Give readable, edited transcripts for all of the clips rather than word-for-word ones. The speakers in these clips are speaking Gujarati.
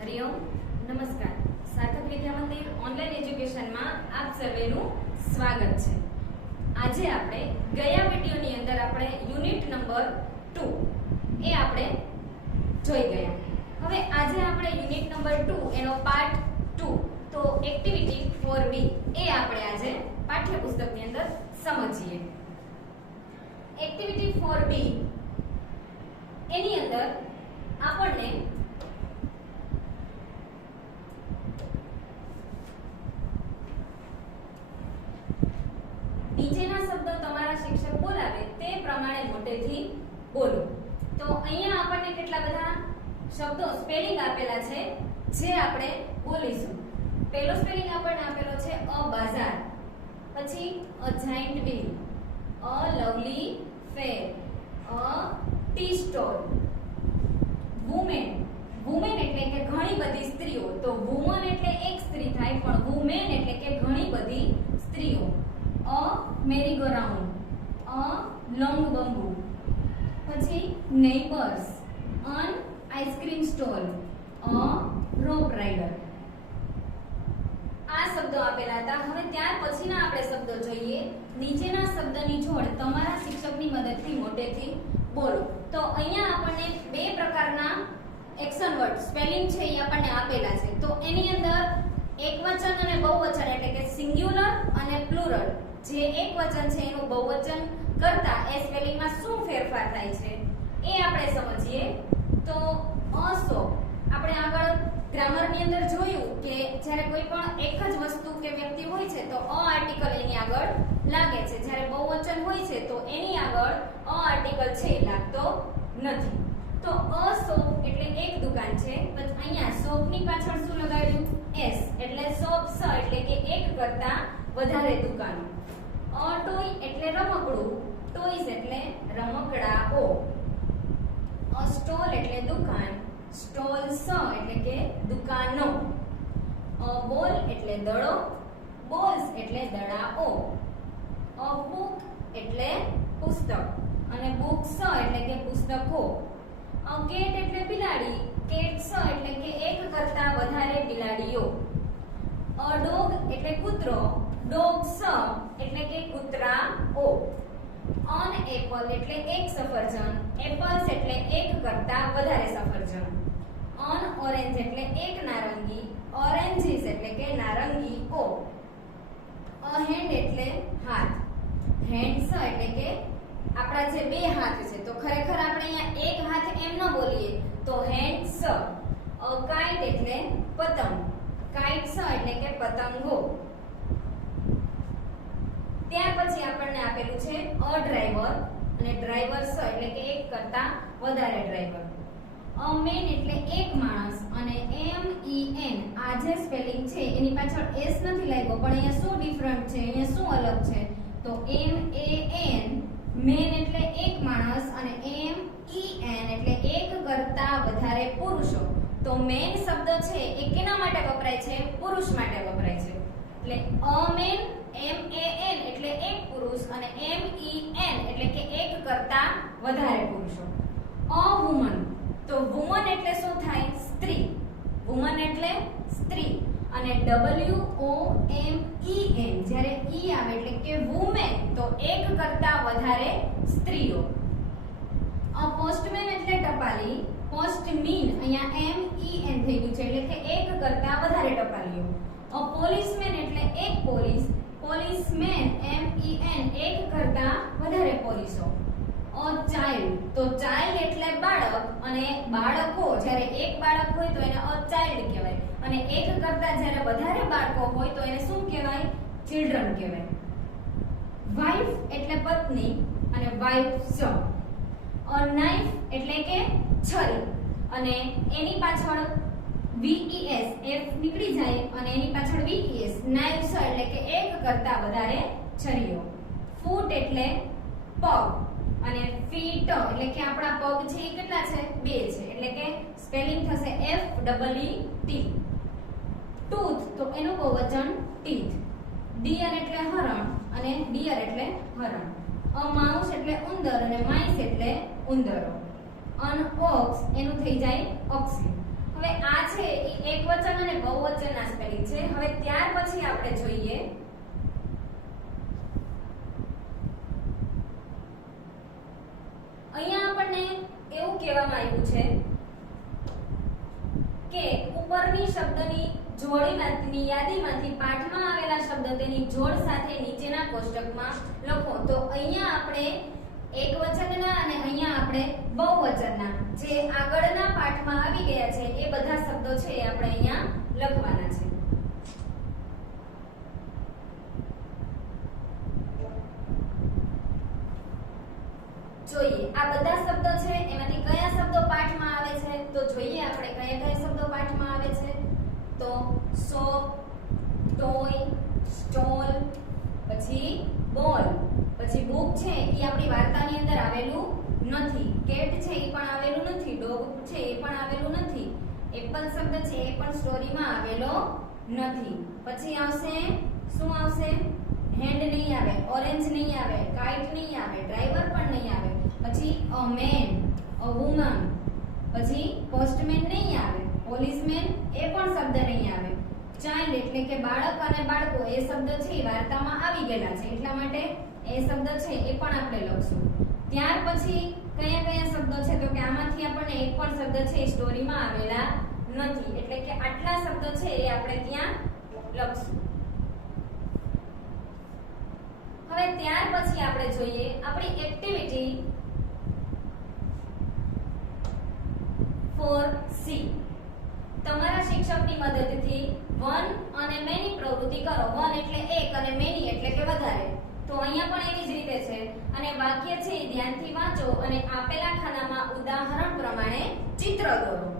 હરિઓમ નમસ્કાર સાર્થક વિદ્યા મંદિર ઓનલાઈન એજ્યુકેશનમાં આપ સર્વેનું સ્વાગત છે। આજે આપણે ગયા વિડિયોની અંદર આપણે યુનિટ નંબર 2 એ આપણે જોઈ ગયા। હવે આજે આપણે યુનિટ નંબર 2 એનો પાર્ટ 2 તો એક્ટિવિટી 4B એ આપણે આજે પાઠ્યપુસ્તકની અંદર સમજીએ। એક્ટિવિટી 4B એની અંદર આપણને નીચેના શબ્દો તમારા શિક્ષક બોલાવે તે પ્રમાણે મોટેથી બોલો। તો અહીંયા આપણને કેટલા બધા શબ્દો સ્પેલિંગ આપેલા છે જે આપણે બોલીશું। પહેલો સ્પેલિંગ આપણને આપેલો છે અ બાજાર, પછી a giant wheel, a lovely fair, a tea stall, women, women એટલે કે ઘણી બધી સ્ત્રીઓ, તો વુમન એટલે એક સ્ત્રી થાય પણ વુમેન એટલે કે ઘણી બધી સ્ત્રીઓ। A merry go round, a long bamboo, પછી neighbours, an ice cream stall, a rope rider. આ શબ્દો આપેલા હતા। હવે ત્યાર પછીના આપણે શબ્દો જોઈએ। નીચેના શબ્દની જોડ તમારા શિક્ષકની મદદથી મોટેથી બોલો। તો અહીંયા આપણને બે પ્રકારના એક્શન વર્ડ સ્પેલિંગ છે એ આપણને આપેલા છે। તો એની અંદર એકવચન અને બહુવચન એટલે કે સિંગ્યુલર અને પ્લુરલ, જે એકવચન છે એનું બહુવચન કરતા એ સ્પેલિંગમાં શું ફેરફાર થાય છે એ આપણે સમજીએ। તો અશોક આપણે આગળ ગ્રામરની અંદર જોયું કે જ્યારે કોઈ પણ એક જ વસ્તુ કે વ્યક્તિ હોય છે તો અ આર્ટિકલ એની આગળ લાગે છે, જ્યારે બહુવચન હોય છે તો એની આગળ અ આર્ટિકલ છે લાગતો નથી। તો અશોપ એટલે એક દુકાન છે, પછી અહીંયા શોપની પાછળ શું લગાડ્યું? એસ એટલે શોપ્સ એટલે કે એક કરતા વધારે દુકાનો। અ ટોય એટલે રમકડું, ટોયસ એટલે રમકડાઓ। અ સ્ટોલ એટલે દુકાન, સ્ટોલ્સ એટલે કે દુકાનો। અ બોલ એટલે દડો, બોલ્સ એટલે દડાઓ। અ બુક એટલે પુસ્તક અને બુક્સ એટલે કે પુસ્તકો। અ કેટ એટલે બિલાડી, કેટ્સ એટલે કે એક કરતા વધારે બિલાડીઓ। અ ડોગ એટલે કૂતરો, ડોગ્સ એટલે કે કૂતરાઓ। અન એપલ એટલે એક સફરજન, એપલ્સ એટલે એક કરતા વધારે સફરજન। અન ઓરેન્જ એટલે એક નારંગી, ઓરેન્જીસ એટલે કે નારંગીઓ। અ હેન્ડ એટલે હાથ, હેન્ડ્સ એટલે કે આપણા જે બે હાથ છે, તો ખરેખર આપણે અહીંયા એક હાથ એમ ન બોલીએ તો હેન્ડ્સ। અ કાઇટ એટલે પતંગ, કાઇટ્સ એટલે કે પતંગો। ત્યાર પછી આપણને આપેલું છે અ ડ્રાઈવર અને ડ્રાઈવર્સ એટલે કે એક કરતા વધારે ડ્રાઈવર। અ મેન એટલે એક માણસ અને એમ ઈ એન આ જે સ્પેલિંગ છે એની પાછળ એસ નથી લાગ્યો, પણ અહીંયા શું ડિફરન્ટ છે, અહીંયા શું અલગ છે? તો એમ એ એન મેન એટલે એક માણસ અને એમ ઈ એન એટલે એક કરતા વધારે પુરુષો। તો મેન શબ્દ છે એ કેના માટે વપરાય છે? પુરુષ માટે વપરાય છે। એટલે અ મેન એમ એ એન એટલે એક પુરુષ અને એમ ઈ એન એટલે કે એક કરતા વધારે પુરુષો। અ વુમન, તો વુમન એટલે શું થાય? સ્ત્રી, વુમન એટલે સ્ત્રી અને ડબલ્યુ ઓ એમ ઈ એન જ્યારે ઈ આવે એટલે કે વુમેન તો એક કરતા વધારે સ્ત્રીઓ। અ પોસ્ટમેન એટલે ટપાલી, પોસ્ટમીન અહીંયા એમ ઈ એન થઈ ગયું છે એટલે કે એક કરતા વધારે ટપાલીઓ। અ પોલીસમેન એટલે એક પોલીસ, પોલીસમેન એમ ઈ એન એક કરતા વધારે પોલીસો। અ ચાઇલ્ડ, તો ચાઇલ્ડ એટલે બાળક અને બાળકો જ્યારે એક બાળક હોય તો એને અ ચાઇલ્ડ કહેવાય અને એક કરતા જ્યારે વધારે બાળકો હોય તો એને શું કહેવાય? ચિલ્ડ્રન કહેવાય। વાઇફ એટલે પત્ની અને વાઇફ્સ। અ નાઇફ એટલે કે છરી અને એની પાછળ VES F નીકળી જાય અને એની પાછળ VES નાઇફ્સ એટલે કે એક કરતા વધારે છરીઓ। ફૂટ એટલે પગ અને ફીટ એટલે કે આપણા પગ છે એ કેટલા છે? બે છે એટલે કે સ્પેલિંગ થશે FEET। ટૂથ તો એનું બહુવચન ટીથ। ડિયર એટલે હરણ અને ડિયર એટલે હરણ। અ માઉસ એટલે ઉંદર અને માઇસ એટલે ઉંદરો। અન ઓક્સ એનું થઈ જાય ઓક્સી। હવે આ છે એ એકવચન અને બહુવચનના સ્પેલિંગ છે. હવે ત્યાર પછી આપણે જોઈએ અહીંયા આપણને એવું કહેવામાં આવ્યું છે કે ઉપરની શબ્દની જોડીની યાદીમાંથી પાઠમાં આવેલા શબ્દ તેની જોડ સાથે નીચેના કોષ્ટકમાં લખો. તો અહીંયા આપણે એકવચનના અને અહીંયા આપણે બહુવચનના જે આગળના પાઠમાં આવી ગયા છે એ બધા શબ્દો છે એ આપણે અહીંયા લખવાના છે. જોઈએ આ બધા શબ્દો છે એમાંથી કયા શબ્દો પાઠમાં આવે છે. તો જોઈએ આપણે કયા કયા શબ્દો પાઠમાં આવે છે. તો શોપ, ટોય, સ્ટોલ, પછી બોલ, પછી બુક છે એ આપણી વાર્તાની અંદર આવેલું નથી, કેટ છે એ પણ આવેલું નથી, ડોગ છે એ પણ આવેલું નથી, એપલ શબ્દ છે એ પણ સ્ટોરીમાં આવેલો નથી. પછી આવશે શું આવશે? હેન્ડ નહીં આવે, ઓરેન્જ નહીં આવે, કાઇટ નહીં આવે, ડ્રાઈવર પણ નહીં આવે. પછી અ મેન, અ વુમન, પછી પોસ્ટમેન નહીં આવે, પોલીસમેન એ પણ શબ્દ નહીં આવે. ચાઇલ્ડ એટલે કે બાળક અને બાળકો એ શબ્દ છે એ વાર્તામાં આવી ગયેલા છે એટલા માટે એ શબ્દ છે એ પણ આપણે લખશું. ત્યાર પછી કયા કયા શબ્દો છે? તો કે આમાંથી આપણને એક પણ શબ્દ છે એ સ્ટોરીમાં આવેલા નથી એટલે કે આટલા શબ્દ છે એ આપણે ત્યાં લખશું. હવે ત્યાર પછી આપણે જોઈએ આપણી એક્ટિવિટી 4C. તમારા શિક્ષકની મદદથી વન અને મેની પ્રવૃત્તિ કરો. વન એટલે એક અને મેની એટલે કે વધારે. તો અહીંયા પણ એવી જ રીતે છે અને વાક્ય છે એ ધ્યાનથી વાંચો અને આપેલા ખાનામાં ઉદાહરણ પ્રમાણે ચિત્ર દોરો.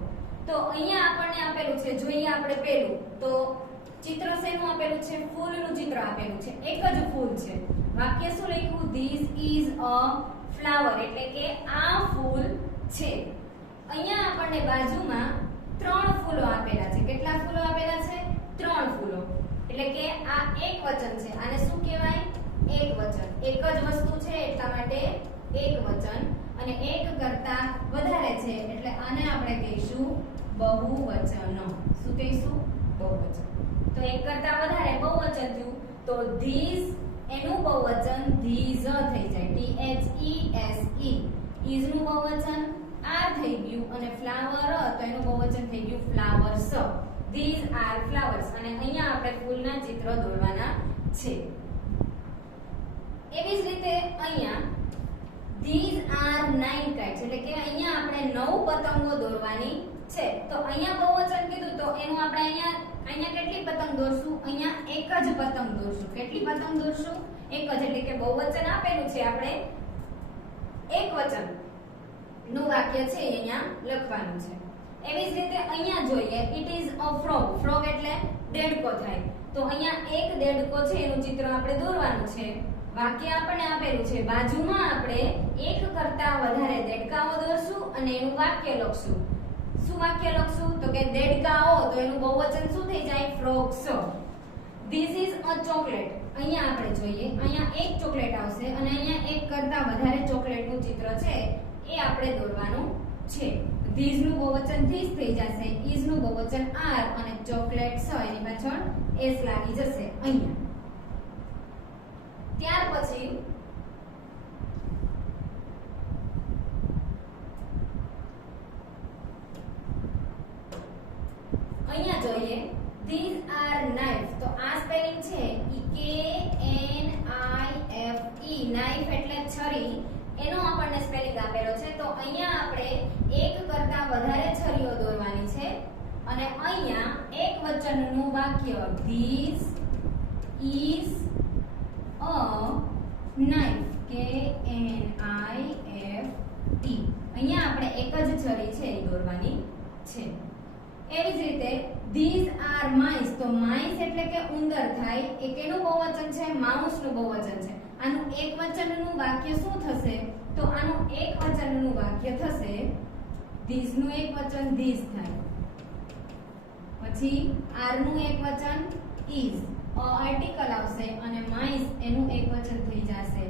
તો અહીંયા આપણને આપેલું છે, જોઈએ આપણે પહેલું તો ચિત્ર શેનું આપેલું છે? ફૂલનું ચિત્ર આપેલું છે, એક જ ફૂલ છે. વાક્ય શું લખ્યું? This is a flower એટલે કે આ ફૂલ છે. અહીંયા આપણને બાજુમાં 3 ફૂલો આપેલા છે. કેટલા ફૂલો આપેલા છે? 3 ફૂલો. એટલે કે આ એક વચન છે. આને શું કહેવાય? એક વચન. એક જ વસ્તુ છે એટલા માટે એક વચન અને એક કરતા વધારે છે એટલે આને આપણે કહીશું બહુવચન. શું કહીશું? બહુવચન. તો એક કરતા વધારે બહુવચન થયું તો these એનું બહુવચન these થઈ જાય. THESE. is નું બહુવચન are થઈ ગયું અને flower તો એનું બહુવચન થઈ ગયું flowers. These are flowers અને અહીંયા આપણે ફૂલના ચિત્ર દોરવાના છે. એવી જ રીતે અહીંયા these are 9 kites એટલે કે અહીંયા આપણે 9 પતંગો દોરવાની છે. તો અહીંયા બહુવચન કીધું તો એનું આપણે અહીંયા કેટલી પતંગ દોરશું? અહીંયા એક જ પતંગ દોરશું. કેટલી પતંગ દોરશું? એક જ. એટલે કે બહુવચન આપેલું છે આપણે એક વચન નું વાક્ય છે અહીંયા લખવાનું છે. એવી જ રીતે અહીંયા જોઈએ it is a frog. frog એટલે દેડકો થાય. તો અહીંયા એક દેડકો છે એનું ચિત્ર આપણે દોરવાનું છે. વાક્ય આપણને આપેલું છે. બાજુમાં આપણે એક કરતા વધારે દેડકાઓ દોરશું અને એનું વાક્ય લખશું. શું વાક્ય લખશું? તો કે દેડકાઓ તો એનું બહુવચન શું થઈ જાય? frogs. This is a chocolate. અહીંયા આપણે જોઈએ અહીંયા એક ચોકલેટ આવશે અને અહીંયા એક કરતા વધારે ચોકલેટનું ચિત્ર છે એ આપણે દોરવાનું છે. these નું બહુવચન these થઈ જશે, is નું બહુવચન are અને ચોકલેટ્સ એની પાછળ s લાગી જશે અહીંયા. ત્યાર પછી અહીંયા જોઈએ these are knives. તો આ સ્પેલિંગ છે KNIFE. knife એટલે છરી એનો આપણને સ્પેલિંગ આપેલો છે. તો અહીંયા આપણે એક કરતા વધારે છરીઓ દોરવાની છે અને અહીંયા એક વચનનું વાક્ય this is a knife. KNIFE. અહીંયા આપણે એક જ છરી છે એ દોરવાની છે. એવી જ રીતે these are mice. તો mice એટલે કે ઉંદર થાય. એ કેનું બહુવચન છે? mouse નું બહુવચન છે. આનું એક વચનનું વાક્ય શું થશે? તો આનું એક વચનનું વાક્ય થશે these નું એક વચન these થાય. પછી are નું એક વચન is. આર્ટિકલ આવશે અને mice એનું એક વચન થઈ જશે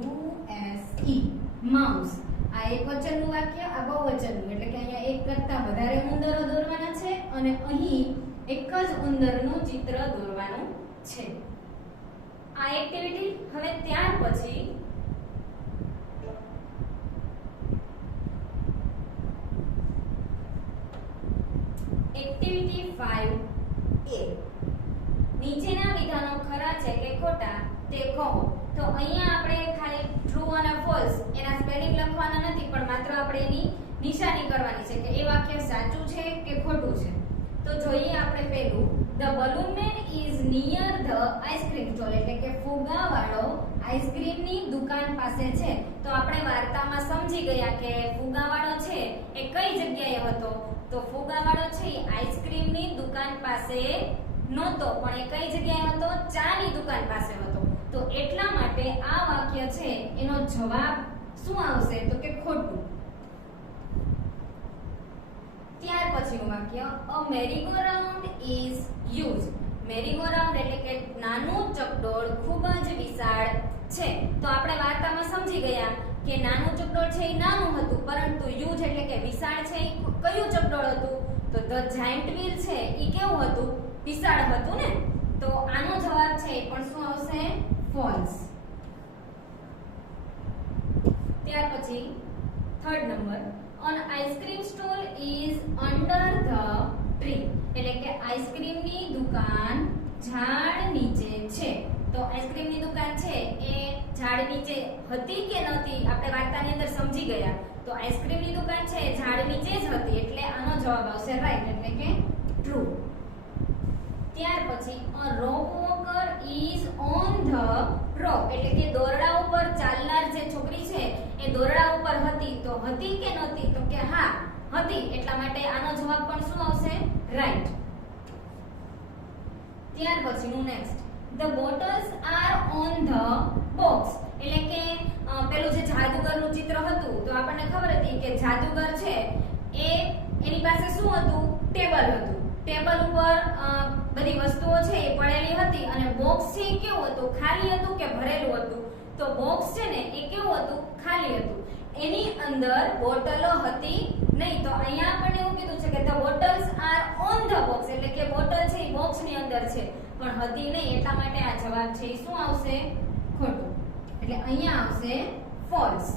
MOUSE. mouse. આ એક વચનનું વાક્ય, આ બહુવચનનું એટલે કે અહીંયા એક કરતાં વધારે ઉંદરો દોરવાના છે અને અહીં એક જ ઉંદરનું ચિત્ર દોરવાનું છે. આ એક્ટિવિટી. હવે ત્યાર પછી એક્ટિવિટી 5A. નીચેના વિધાનો ખરા છે કે ખોટા તે કહો. તો અહીંયા આપણે ખાલી ટ્રુ અને ફોલ્સ એના સ્પેલિંગ લખવાના નથી, પણ માત્ર આપણે એની નિશાની કરવાની છે કે એ વાક્ય સાચું છે કે ખોટું છે. તો જોઈએ આપણે પહેલું, the balloon man is near the ice cream stall, એટલે કે ફુગાવાળો આઈસ્ક્રીમની દુકાન પાસે છે. તો આપણે વાર્તામાં સમજી ગયા કે ફુગાવાળો છે એ કઈ જગ્યાએ હતો. તો ફુગાવાળો છે એ આઈસ્ક્રીમની દુકાન પાસે નહોતો, પણ એ કઈ જગ્યાએ હતો? ચાની દુકાન પાસે હતો. તો એટલા માટે આ વાક્ય છે એનો જવાબ શું આવશે? તો કે ખોટું. ત્યાર પછીનું વાક્ય, a merry go round is use. Merry go round એટલે કે નાનું ચકડોળ ખૂબ જ વિશાળ છે. તો આપણે વાર્તામાં સમજી ગયા કે નાનું ચકડોળ છે એ નાનું હતું, પરંતુ યુઝ એટલે કે વિશાળ છે એ કયું ચકડોળ હતું? તો ધ જાયન્ટ વ્હીલ છે એ કેવું હતું? વિશાળ હતું ને. તો આનો જવાબ છે એ પણ શું આવશે? ફોલ્સ. ત્યાર પછી third number, an ice cream stall is under the tree, એટલે કે આઈસ્ક્રીમની દુકાન ઝાડ નીચે છે. તો આઈસ્ક્રીમની દુકાન છે એ ઝાડ નીચે હતી કે નહોતી? આપણે વાર્તાની અંદર સમજી ગયા. તો આઈસ્ક્રીમની દુકાન છે એ ઝાડ નીચે જ હતી, એટલે આનો જવાબ આવશે રાઈટ, એટલે કે ટ્રુ. ત્યાર પછી a rope walker is on the rope, એટલે કે દોરડા ઉપર ચાલનાર જે છોકરી છે એ દોરડા ઉપર હતી. તો હતી કે નહોતી? તો કે હા હતી, એટલા માટે આનો જવાબ પણ શું આવશે? રાઈટ. ત્યાર પછીનું next, the bottles are on the box, એટલે કે પેલું જે જાદુગરનું ચિત્ર હતું તો આપણને ખબર હતી કે જાદુગર છે એ એની પાસે શું હતું? ટેબલ હતું. ટેબલ ઉપર બધી વસ્તુઓ છે એ પડેલી હતી અને બોક્સ છે એ કેવું હતું? ખાલી હતું કે ભરેલું હતું? તો બોક્સ છે ને એ કેવું હતું? ખાલી હતું. એની અંદર બોટલો હતી નહીં. તો અહીંયા આપણને એવું કીધું છે કે the bottles are on the box, એટલે કે બોટલ છે એ બોક્સની અંદર છે પણ હતી નહીં, એટલા માટે આ જવાબ છે એ શું આવશે? ખોટું. એટલે અહીંયા આવશે ફોલ્સ.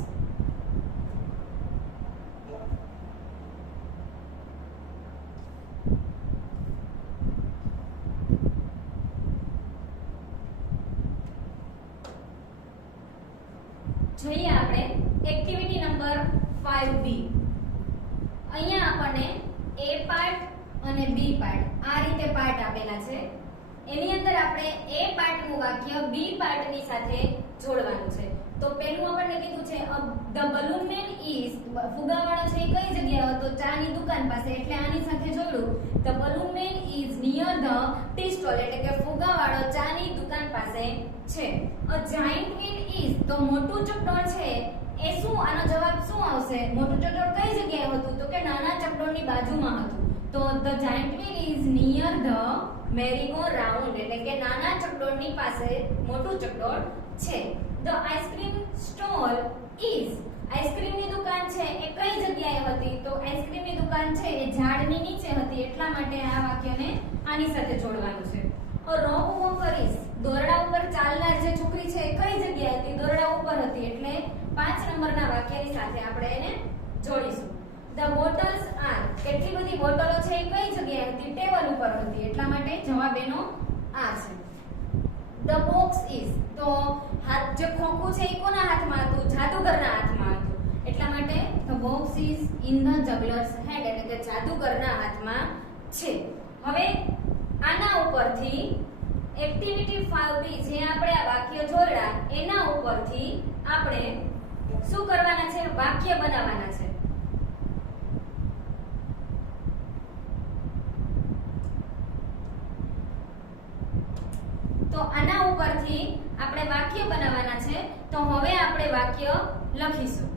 જોઈએ આપણે એક્ટિવિટી નંબર 5B. અહીંયા આપણને A પાર્ટ અને B પાર્ટ આ રીતે પાર્ટ આપેલા છે. એની અંદર આપણે A પાર્ટનું વાક્ય B પાર્ટની સાથે જોડવાનું છે. તો પહેલું આપણને કીધું છે ધ બલૂન મેન ઇઝ, ફુગાવાળો છે એ કઈ જગ્યાએ હતો? ચાની દુકાન પાસે, એટલે આની સાથે જોડું. The balloon man is near the tea stall, એટલે કે ફુગાવાળો ચાની દુકાન પાસે છે. અ જાયન્ટ વ્હીલ ઇઝ, તો મોટું ચકડોળ છે એ શું? આનો જવાબ શું આવશે? મોટું ચકડોળ કઈ જગ્યાએ હતું? તો કે નાના ચકડોળની બાજુમાં હતું. તો the giant wheel is near the મેરીગો round, એટલે કે નાના ચકડોળની પાસે મોટું ચકડોળ છે. ધ આઈસ્ક્રીમ સ્ટોલ ઇઝ, આઈસ્ક્રીમની દુકાન છે એ કઈ જગ્યાએ હતી? તો આઈસ્ક્રીમની દુકાન છે એ ઝાડની નીચે હતી, એટલા માટે આ વાક્યને આની સાથે જોડવાનું છે. અ રોપ વોકર ઇઝ, દોરડા ઉપર ચાલનાર જે છોકરી છે એ કઈ જગ્યાએ હતી? દોરડા ઉપર હતી, એટલે 5 નંબરના વાક્યની સાથે આપણે એને જોડીશું. ધ બોટલ્સ આર, કેટલી બધી બોટલો છે એ કઈ જગ્યાએ હતી? ટેબલ ઉપર હતી, એટલા માટે જવાબ એનો આ છે. ધ બોક્સ ઇઝ, તો હાથ જે ખોખું છે એ કોના હાથમાં હતું? જાદુગરના હાથમાં હતું, એટલા માટે the box is in the juggler's hand, એટલે કે જાદુગરના હાથમાં છે. હવે આના ઉપરથી એક્ટિવિટી 5B જે આપણે આ વાક્ય જોડ્યા એના ઉપરથી આપણે શું કરવાના છે? વાક્ય બનાવવાના છે. તો આના ઉપરથી આપણે વાક્ય બનાવવાના છે. તો હવે આપણે વાક્ય લખીશું.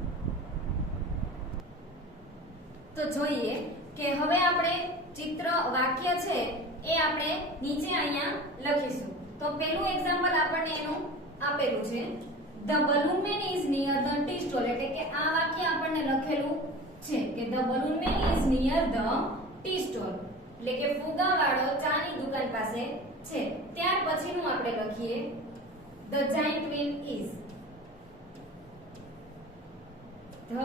તો જોઈએ કે હવે આપણે ચિત્ર વાક્ય છે એ આપણે નીચે અહીંયા લખીશું. તો પહેલું એક્ઝામ્પલ આપણને એનું આપેલું છે, the balloon man is near the tea stall, એટલે કે આ વાક્ય આપણને લખેલું છે કે the balloon man is near the T store, એટલે કે ફુગાવાળો ચાની દુકાન પાસે છે. ત્યાર પછીનું આપણે લખીએ the giant wheel is, the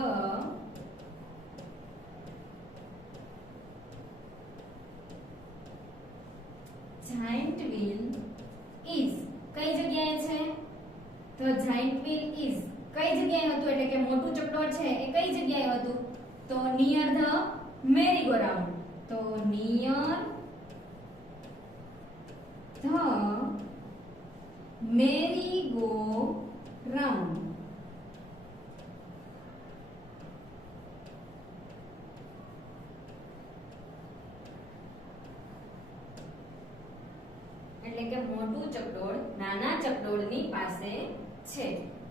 giant wheel is કઈ જગ્યાએ છે? ધ જાયન્ટ વ્હીલ ઇઝ કઈ જગ્યાએ હતું? એટલે કે મોટું ચકડોળ છે એ કઈ જગ્યાએ હતું? તો near the merry go round. તો near the merry go round. એટલે કે મોટું ચકડોળ નાના ચકડોળની પાસે છે.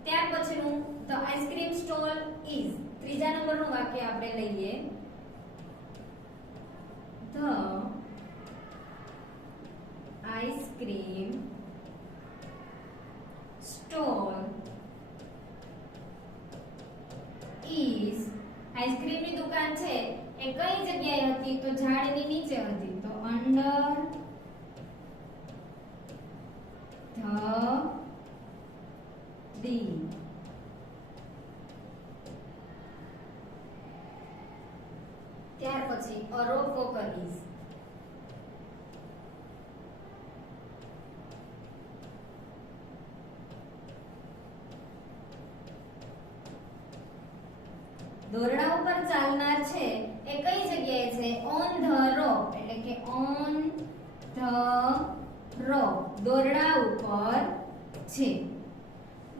ત્યાર પછીનું ધ આઈસ્ક્રીમ સ્ટોલ ઇઝ, ત્રીજા નંબરનું વાક્ય આપણે લઈએ. ધ આઈસ્ક્રીમ સ્ટોલ ઇઝ, આઈસ્ક્રીમની દુકાન છે એ કઈ જગ્યાએ હતી? તો ઝાડની નીચે હતી. તો અંડર ડી. ત્યાર પછી અ રો ફોકર ઇઝ, દોરડા ઉપર ચાલનાર છે એ કઈ જગ્યાએ છે? ઓન ધ રોપ, એટલે કે ઓન ધ રોપ, દોરડા ઉપર છે.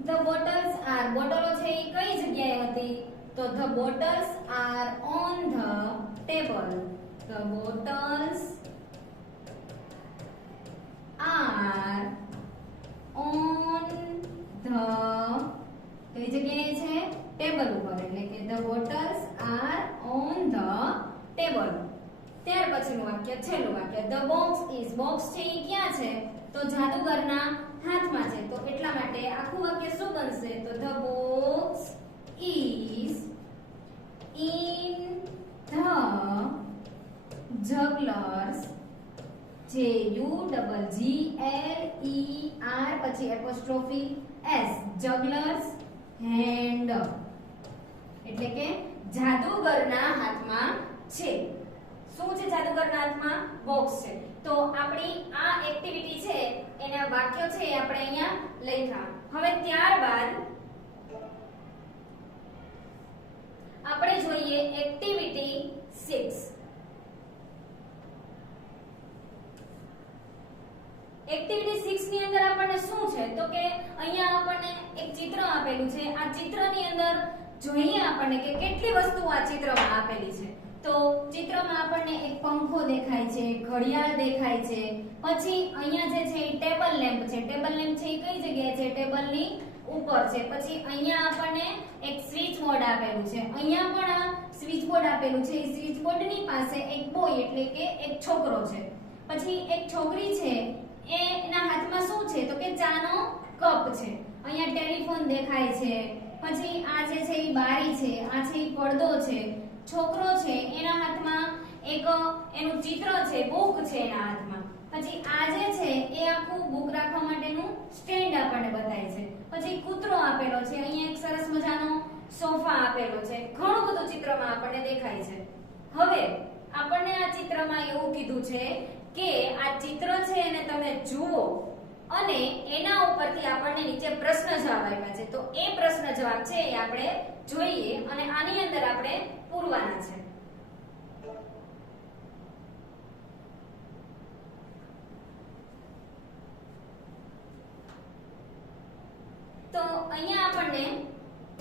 ધ બોટલ્સ આર, બોટલો છે એ કઈ જગ્યાએ હતી? તો the bottles are on the table. The bottles are on the, કઈ જગ્યાએ છે? ટેબલ ઉપર, એટલે કે the bottles are on the table. ત્યાર પછીનું વાક્ય, છેલ્લું વાક્ય, ધ બોક્સ ઇઝ, બોક્સ છે એ ક્યાં છે? તો જાદુગરના હાથમાં છે. તો એટલા માટે આખું વાક્ય શું બનશે? તો the box is in the juggler's, જે UGGLER પછી એપોસ્ટ્રોફી S, જગલર્સ હેન્ડ, એટલે કે જાદુગરના હાથમાં છે. શું છે જાદુગરના હાથમાં? બોક્સ છે. તો આપણી આ એક્ટિવિટી છે એના વાક્યો છે આપણે અહીંયા લખ્યા. હવે ત્યારબાદ આપણે જોઈએ એક્ટિવિટી 6. એક્ટિવિટી 6 ની અંદર આપણને શું છે? તો કે અહીંયા આપણને એક ચિત્ર આપેલું છે. આ ચિત્રની અંદર જોઈએ આપણને કે કેટલી વસ્તુઓ આ ચિત્રમાં આપેલી છે. તો ચિત્રમાં આપણને એક પંખો દેખાય છે, ઘડિયાળ દેખાય છે, પછી અહીંયા જે છે એ ટેબલ લેમ્પ છે. ટેબલ લેમ્પ છે એ કઈ જગ્યાએ છે? ટેબલની ઉપર છે. પછી અહીંયા આપણને એક સ્વિચ બોર્ડ આપેલું છે. અહીંયા પણ સ્વિચ બોર્ડ આપેલું છે. એ સ્વિચ બોર્ડની પાસે એક બોય એટલે કે એક છોકરો છે. પછી એક છોકરી છે એના હાથમાં શું છે? તો કે ચાનો કપ છે. અહીંયા ટેલિફોન દેખાય છે. પછી આ જે છે એ બારી છે, આ છે એ પડદો છે. છોકરો છે એના હાથમાં એક એનું ચિત્ર છે, બુક છે એના હાથમાં. પછી આ જે છે એ આખું બુક રાખવા માટેનું સ્ટેન્ડ આપણને બતાય છે. પછી કૂતરો આપેલો છે. અહીંયા એક સરસ મજાનો સોફા આપેલો છે. ઘણું બધું ચિત્રમાં આપણને દેખાય છે. હવે આપણને આ ચિત્રમાં એવું કીધું છે કે આ ચિત્ર છે એને તમે જુઓ અને એના ઉપરથી આપણને નીચે પ્રશ્ન જવાબ આપ્યા છે. તો એ પ્રશ્ન જવાબ છે એ આપણે જોઈએ અને આની અંદર આપણે પૂરવાના છે. તો અહીંયા આપણને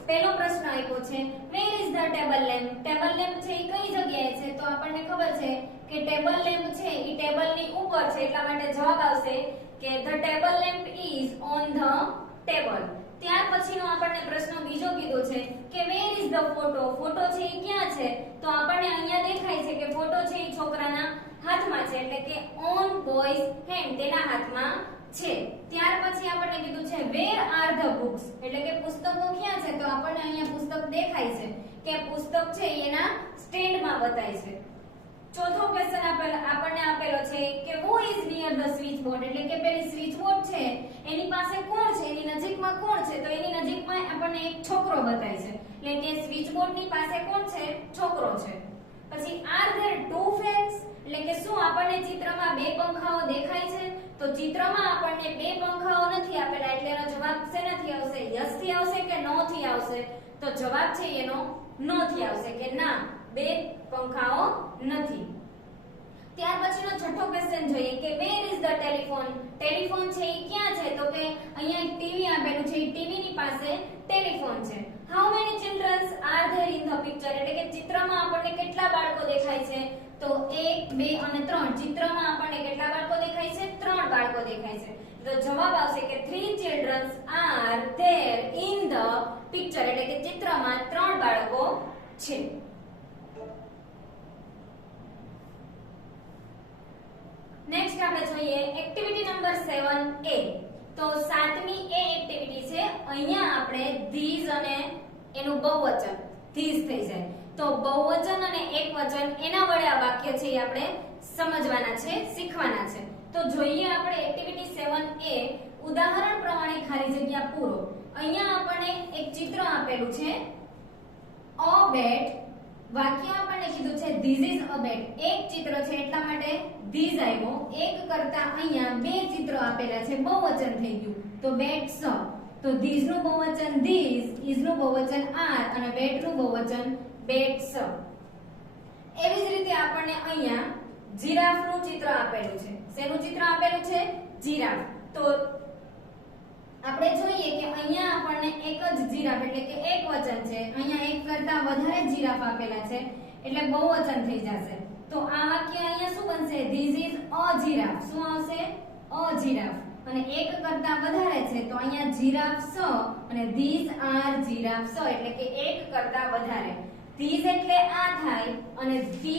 પહેલો પ્રશ્ન આપ્યો છે, where is the table lamp? Table lamp છે એ કઈ જગ્યાએ છે? તો આપણને ખબર છે કે ટેબલ લેમ્પ છે એ ટેબલની ઉપર છે. એટલા માટે જવાબ આવશે કે the table lamp is on the table. ત્યાર પછીનો આપણને પ્રશ્ન બીજો કીધો છે કે where is the photo? Photo છે એ ક્યાં છે? તો આપણને અહીંયા દેખાય છે કે ફોટો છે એ છોકરાના હાથમાં છે, એટલે કે ઓન બોયઝ હેન્ડ, તેના હાથમાં છે. ત્યાર પછી આપણને કીધું છે વેર આર ધ બુક્સ? એટલે કે પુસ્તકો ક્યાં છે? તો આપણને અહીંયા પુસ્તક દેખાય છે કે પુસ્તક છે એના સ્ટેન્ડમાં બતાય છે. ચોથો ક્વેશ્ચન આપણને આપેલો છે કે who is near the switch board, એટલે કે પેલી સ્વિચ બોર્ડ છે એની પાસે કોણ છે, એની નજીકમાં કોણ છે, તો એની નજીકમાં આપણને એક છોકરો બતાય છે, એટલે કે સ્વિચ બોર્ડની પાસે કોણ છે, છોકરો છે. પછી આર ધેર ટુ ફેન્સ, એટલે કે શું આપણને ચિત્રમાં બે પંખાઓ દેખાય છે, તો ચિત્રમાં આપણને બે પંખાઓ નથી આપેલા, એટલે એનો જવાબ શેનાથી આવશે, યસ થી આવશે કે નો થી આવશે, તો જવાબ છે એનો નો થી આવશે કે ના બે પંખાઓ નથી. ત્યાર પછીનો છઠ્ઠો ક્વેશ્ચન જોઈએ કે where is the telephone, telephone છે એ ક્યાં છે, તો કે અહીંયા એક ટીવી આપેલું છે, એ ટીવી ની પાસે ટેલિફોન છે. How many childrens are there in the picture, એટલે કે ચિત્રમાં આપણને કેટલા બાળકો દેખાય છે, તો 1 2 અને 3, ચિત્રમાં આપણને કેટલા બાળકો દેખાય છે, 3 બાળકો દેખાય છે, તો જવાબ આવશે કે 3 children are there in the picture, એટલે કે ચિત્રમાં 3 બાળકો છે. નેક્સ્ટ આપણે જોઈએ એક્ટિવિટી નંબર 7A. તો 7મી એ એક્ટિવિટી છે, અહીંયા આપણે these અને એનું બહુવચન these થઈ જાય, તો બહુવચન અને એકવચન એના વડે આ વાક્ય છે એ આપણે સમજવાના છે, શીખવાના છે. તો જોઈએ આપણે એક્ટિવિટી 7A, ઉદાહરણ પ્રમાણે ખાલી જગ્યા પૂરો. અહીંયા આપણને એક ચિત્ર આપેલું છે અ બેટ, વાક્ય આપણને કીધું છે ધીસ ઇઝ અ બેટ, એક ચિત્ર છે એટલા માટે ધીસ આવ્યો, એક કરતા અહીંયા બે ચિત્રો આપેલા છે, બહુવચન થઈ ગયું, તો બેટ્સ. તો ધીસ નું બહુવચન ધીસ, ઇઝ નું બહુવચન આર અને બેટ નું બહુવચન બેટ્સ. એવી જ રીતે આપણને અહીંયા જીરાફ નું ચિત્ર આપેલું છે. શેનું ચિત્ર આપેલું છે, જીરાફ. તો આપણે જોઈએ કે અહીંયા આપણને એક જ જીરાફ એટલે કે એક વચન છે, અહીંયા એક કરતા વધારે જીરાફ આપેલા છે એટલે બહુવચન થઈ જશે. તો આ વાક્ય અહીંયા શું બનશે, ધીસ ઇઝ અ જીરાફ, શું આવશે, અ જીરાફ. અને એક કરતા વધારે છે તો અહીંયા જીરાફ અને ધીસ આર જીરાફ એટલે કે એક કરતા વધારે. ધીસ એટલે આ થાય અને THE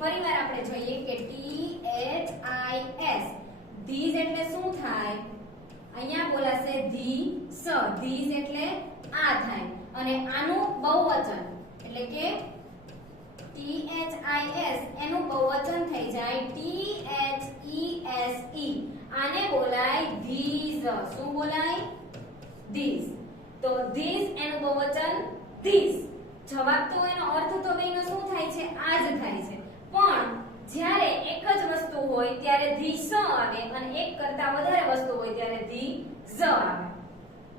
ફરીવાર આપણે જોઈએ કે THIS, ધીસ એટલે શું થાય, અહીંયા બોલાશે ધીસ, ધીસ એટલે આ થાય અને આનું બહુવચન એટલે કે THIS એનું બહુવચન થઈ જાય THESE, આને બોલાય ધીસ. શું બોલાય, ધીસ. તો ધીસ એનું બહુવચન ધીસ. જવાબ તો એનો અર્થ તો બેનો શું થાય છે, આ જ થાય છે, પણ જ્યારે એક જ વસ્તુ હોય ત્યારે ધીસ આવે અને એક કરતા વધારે વસ્તુ હોય ત્યારે ધીઝ આવે.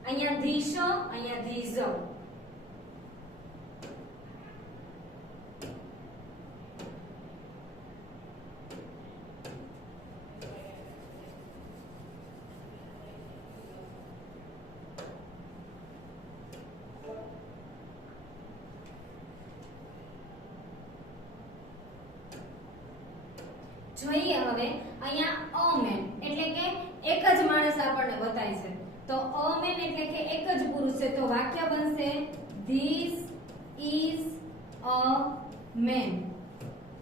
અહીંયા ધીસ, અહીંયા ધીઝ. જોઈએ હવે અહીંયા અ મેન એટલે કે એક જ માણસ આપણને બતાય છે, તો અ મેન એટલે કે એક જ પુરુષ છે, તો વાક્ય બનશે ધીસ ઇઝ અ મેન,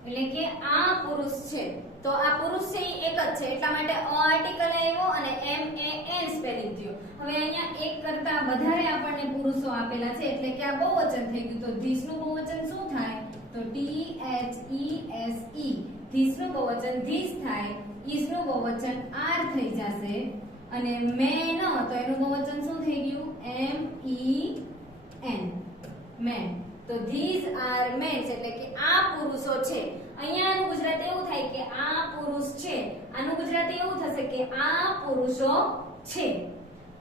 એટલે કે આ પુરુષ છે. તો આ પુરુષ છે એ એક જ છે એટલા માટે અ આર્ટિકલ આવ્યો અને MAN સ્પેલિંગ થયો. હવે અહીંયા એક કરતા વધારે આપણને પુરુષો આપેલા છે એટલે કે આ બહુવચન થઈ ગયું, તો ધીસ નું બહુવચન શું થાય, તો THESE, ધીસ નું બહુવચન ધીસ થાય, ઇઝ નું બહુવચન આર થઈ જશે અને મેન તો એનું બહુવચન શું થઈ ગયું, MEN, મેન. તો ધીસ આર મેન્સ એટલે કે આ પુરુષો છે. અહીંયા આનું ગુજરાતી એવું થાય કે આ પુરુષ છે, આનું ગુજરાતી એવું થશે કે આ પુરુષો છે.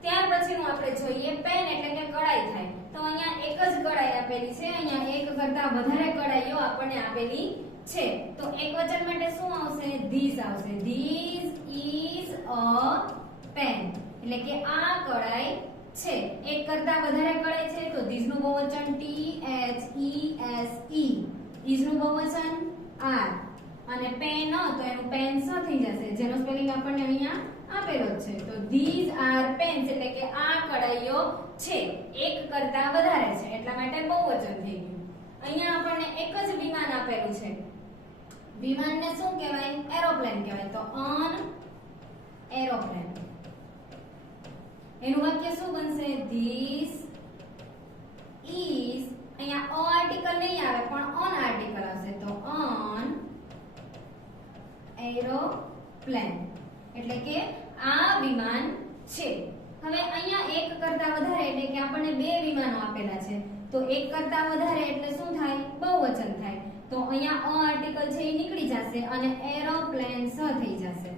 ત્યાર પછીનું આપણે જોઈએ પેન એટલે કે કડાઈ થાય. તો અહીંયા એક જ કડાઈ આપેલી છે, અહીંયા એક કરતા વધારે કડાઈઓ આપણને આપેલી છે, તો એકવચન માટે શું આવશે, ધીસ આવશે. ધીસ ઇઝ અ પેન એટલે કે આ કડાઈ છે. એક કરતા વધારે કડાઈ છે તો ધીસ નું બહુવચન THESE, ઇઝ નું બહુવચન આર અને પેન તો એનું પેન્સ થઈ જશે, જેનો સ્પેલિંગ આપણને અહીંયા આપેલો છે. તો ધીસ આર પેન્સ એટલે કે આ કડાઈઓ છે, એક કરતા વધારે છે એટલા માટે બહુવચન થઈ ગયું. અહીંયા આપણને એક જ વિમાન આપેલું છે, વિમાનને શું કહેવાય, એરોપ્લેન કહેવાય. તો ઓન એરોપ્લેન એનું વાક્ય શું બનશે, ધીસ ઇઝ અહીંયા અ આર્ટિકલ નહીં આવે પણ ઓન આર્ટિકલ આવશે તો ઓન એરોપ્લેન એટલે કે આ વિમાન છે. હવે અહીંયા એક કરતા વધારે એટલે કે આપણને બે વિમાનો આપેલા છે તો એક કરતા વધારે એટલે શું થાય બહુવચન થાય તો અહીંયા અ આર્ટિકલ છે એ નીકળી જશે અને એરોપ્લેન્સ થઈ જશે.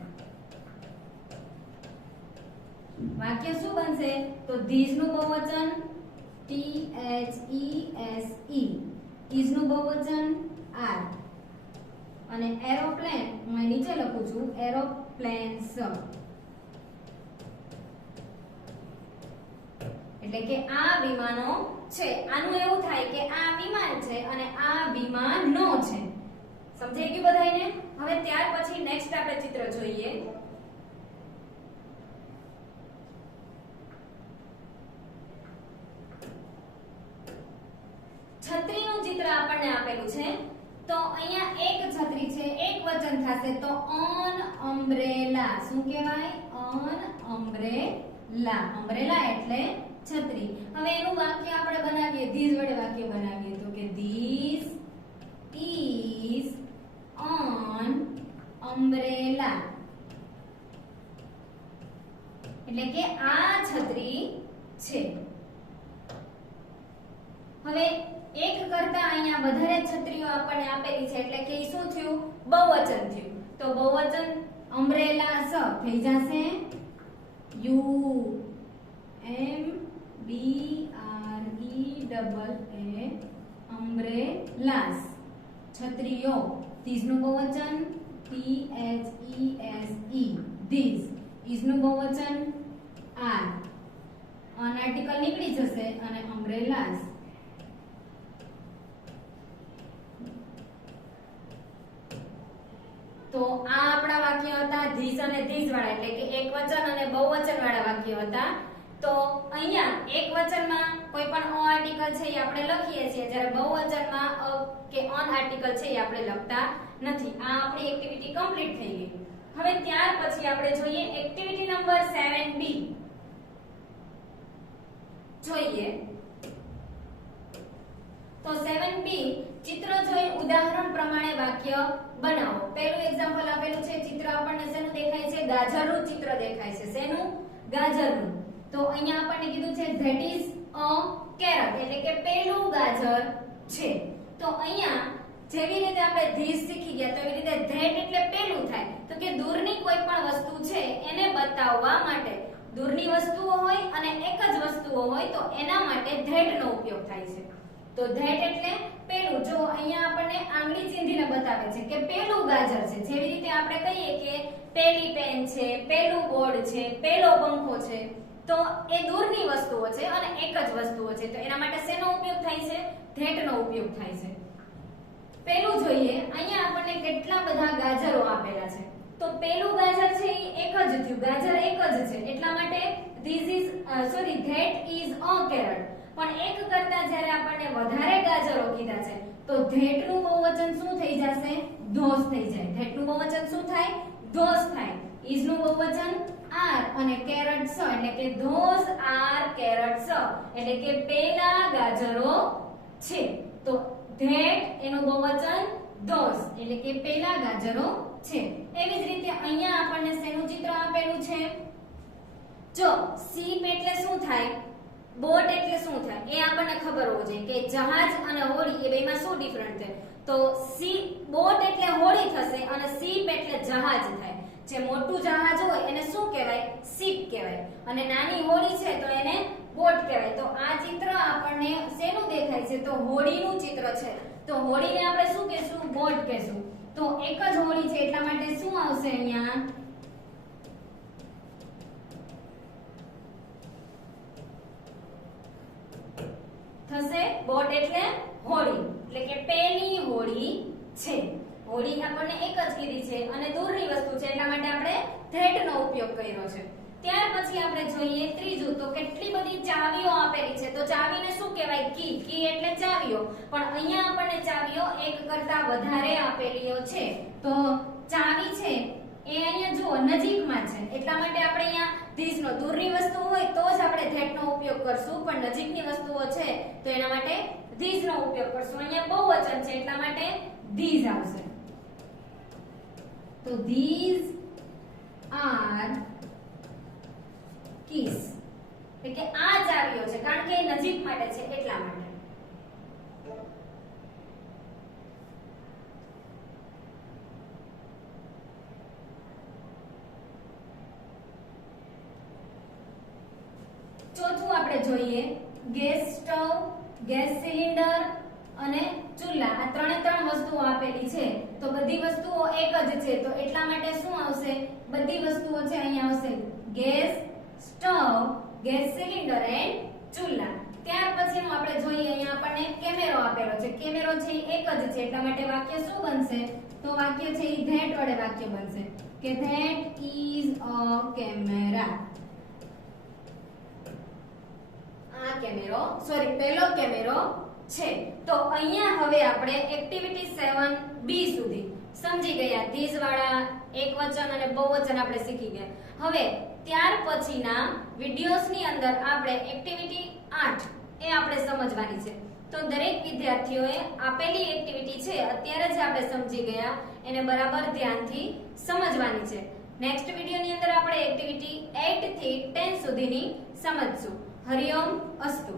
વાક્ય શું બનશે તો ધીસ નું બહુવચન THESE ઇઝ નું બહુવચન આર અને એરોપ્લેન હું અહીં નીચે લખું છું એરોપ્લેન્સ એટલે કે આ વિમાનો છે. આનું એવું થાય કે આ વિમાન છે અને આ વિમાનો છે. સમજાઈ ગયું બધાને? હવે ત્યાર પછી નેક્સ્ટ આપણે ચિત્ર જોઈએ. છત્રીનું ચિત્ર આપણને આપેલું છે તો અહીંયા એક છત્રી છે એક વચન થશે તો ઓન અમ્બ્રેલા. શું કહેવાય? On umbrella. અમ્બ્રેલા એટલે છત્રી. હવે એનું વાક્ય આપણે બનાવીએ ધીસ વડે વાક્ય બનાવીએ તો કે ધીસ ઇઝ ઓન અમ્બ્રેલા એટલે કે આ છત્રી છે. હવે એક કરતા અહીંયા વધારે છત્રીઓ આપણને આપેલી છે એટલે કે શું થયું બહુવચન થયું તો બહુવચન અમ્બ્રેલા સ થઈ જશે યુ એમ BREAA અમ્બ્રેલાસ છત્રીઓ. ધીસ નું બહુવચન THESE ધીસ. ઇઝ નું બહુવચન આર. ઓન આર્ટિકલ નીકળી જશે અને અમ્બ્રેલાસ. તો આ આપણા વાક્ય હતા ધીસ અને ધીસ વાળા એટલે કે એક વચન અને બહુવચન વાળા વાક્ય હતા. તો અહીંયા એક વચનમાં કોઈ પણ ઓ આર્ટિકલ છે એ આપણે લખીએ છીએ જ્યારે બહુવચનમાં અ કે ઓન આર્ટિકલ છે એ આપણે લખતા નથી. આ આપણી એક્ટિવિટી કમ્પ્લીટ થઈ ગઈ. હવે ત્યાર પછી આપણે જોઈએ એક્ટિવિટી નંબર 7B જોઈએ. તો 7B ચિત્ર જોઈ ઉદાહરણ પ્રમાણે વાક્ય બનાવો. પહેલું એક્ઝામ્પલ આપેલું છે ચિત્ર આપણને શેનું દેખાય છે ગાજરનું ચિત્ર દેખાય છે. શેનું? ગાજરનું. તો અહીંયા આપણને કીધું છે that is a carrot એટલે કે પેલું ગાજર છે. તો અહીંયા જેવી રીતે આપણે ધીસ શીખી ગયા તો એવી રીતે that એટલે પેલું થાય તો કે દૂરની કોઈ પણ વસ્તુ છે એને બતાવવા માટે દૂરની વસ્તુઓ હોય અને એક જ વસ્તુઓ હોય તો એના માટે that નો ઉપયોગ થાય છે. તો that એટલે પેલું. જો અહીંયા આપણને આંગળી ચીંધીને બતાવે છે કે પેલું ગાજર છે. જેવી રીતે આપણે કહીએ કે પેલી પેન છે, પેલું બોર્ડ છે, પેલો પંખો છે તો એ દૂરની વસ્તુઓ છે અને એક જ વસ્તુઓ છે તો એના માટે શેનો ઉપયોગ થાય છે? that નો ઉપયોગ થાય છે. પેલું જોઈએ અહીંયા આપણને કેટલા બધા ગાજરો આપેલા છે તો પેલું ગાજર છે એ એક જ થયું ગાજર એક જ છે એટલા માટે that is a carrot. પણ એક કરતા જ્યારે આપણને વધારે ગાજરો કીધા છે તો that નું બહુવચન શું થઈ જશે? those થઈ જાય. that નું બહુવચન શું થાય? those થાય. is નું બહુવચન are અને carrots એટલે કે those are carrots એટલે કે પેલા ગાજરો છે. તો that એનું બહુવચન those એટલે કે પેલા ગાજરો છે. એવી જ રીતે અહીંયા આપણને શેનું ચિત્ર આપેલું છે? જો શીપ એટલે શું થાય? બોટ એટલે શું થાય? એ આપણને ખબર હોવું જોઈએ કે જહાજ અને હોડી એ બેમાં શું ડિફરન્ટ છે. તો બોટ એટલે હોડી થશે અને શીપ એટલે જહાજ થાય. જે મોટું જહાજ હોય એને શું કહેવાય? શીપ કહેવાય અને નાની હોડી છે તો એને બોટ કહેવાય. તો આ ચિત્ર આપણને શેનું દેખાય છે? તો હોડીનું ચિત્ર છે. તો હોડીને આપણે શું કહેશું? બોટ કહેશું. તો એક જ હોડી છે એટલા માટે શું આવશે અહીંયા? થશે બોટ એટલે હોડી એટલે કે પેલી હોડી છે. હોડી આપણને એક જ કીધી છે અને દૂરની વસ્તુ છે એટલા માટે આપણે that નો ઉપયોગ કર્યો છે. ત્યાર પછી આપણે જોઈએ ત્રીજું તો કેટલી બધી ચાવીઓ આપેલી છે તો ચાવીને શું કહેવાય? કી. કી એટલે ચાવીઓ. પણ અહીંયા આપણને ચાવીઓ એક કરતા વધારે આપેલીઓ છે તો ચાવી છે એ અહીંયા જુઓ નજીકમાં છે એટલા માટે આપણે અહીંયા ધીસ નો દૂરની વસ્તુ હોય તો જ આપણે ધેટ નો ઉપયોગ કરશું, પણ નજીકની વસ્તુઓ છે તો એના માટે ધીસ નો ઉપયોગ કરશું. અહીંયા બહુવચન છે એટલા માટે ધીસ આવશે. તો these are keys, એટલે કે આ ચાવીઓ છે, કારણ કે એ નજીક માટે છે એટલા માટે. ચોથું આપણે જોઈએ ગેસ સ્ટવ, ગેસ સિલિન્ડર અને ચૂલા. આ ત્રણ વસ્તુઓ આપેલી છે તો બધી વસ્તુઓ એક જ છે તો એટલા માટે શું આવશે? બધી વસ્તુઓ છે અહીંયા આવશે gas stove, gas cylinder and ચૂલા. ત્યાર પછીનું આપણે જોઈએ અહીંયા આપણને કેમેરો આપેલો છે. કેમેરો છે એ એક જ છે એટલા માટે વાક્ય શું બનશે? તો વાક્ય છે એ ધેટ વડે વાક્ય બનશે કે ધેટ ઇઝ અ કેમેરા. આ કેમેરો પહેલો કેમેરો છે. તો અહીંયા હવે આપણે એક્ટિવિટી 7B સુધી સમજી ગયા. ધીસ વાળા એકવચન અને બહુવચન આપણે શીખી ગયા. હવે ત્યાર પછીના વિડિયોઝની અંદર આપણે એક્ટિવિટી 8 એ આપણે સમજવાની છે. તો દરેક વિદ્યાર્થીઓએ આપેલી એક્ટિવિટી છે અત્યારે જ આપણે સમજી ગયા એને બરાબર ધ્યાનથી સમજવાની છે. નેક્સ્ટ વિડિયોની અંદર આપણે એક્ટિવિટી 8 થી 10 સુધીની સમજશું. હરિઓમ અસ્તુ.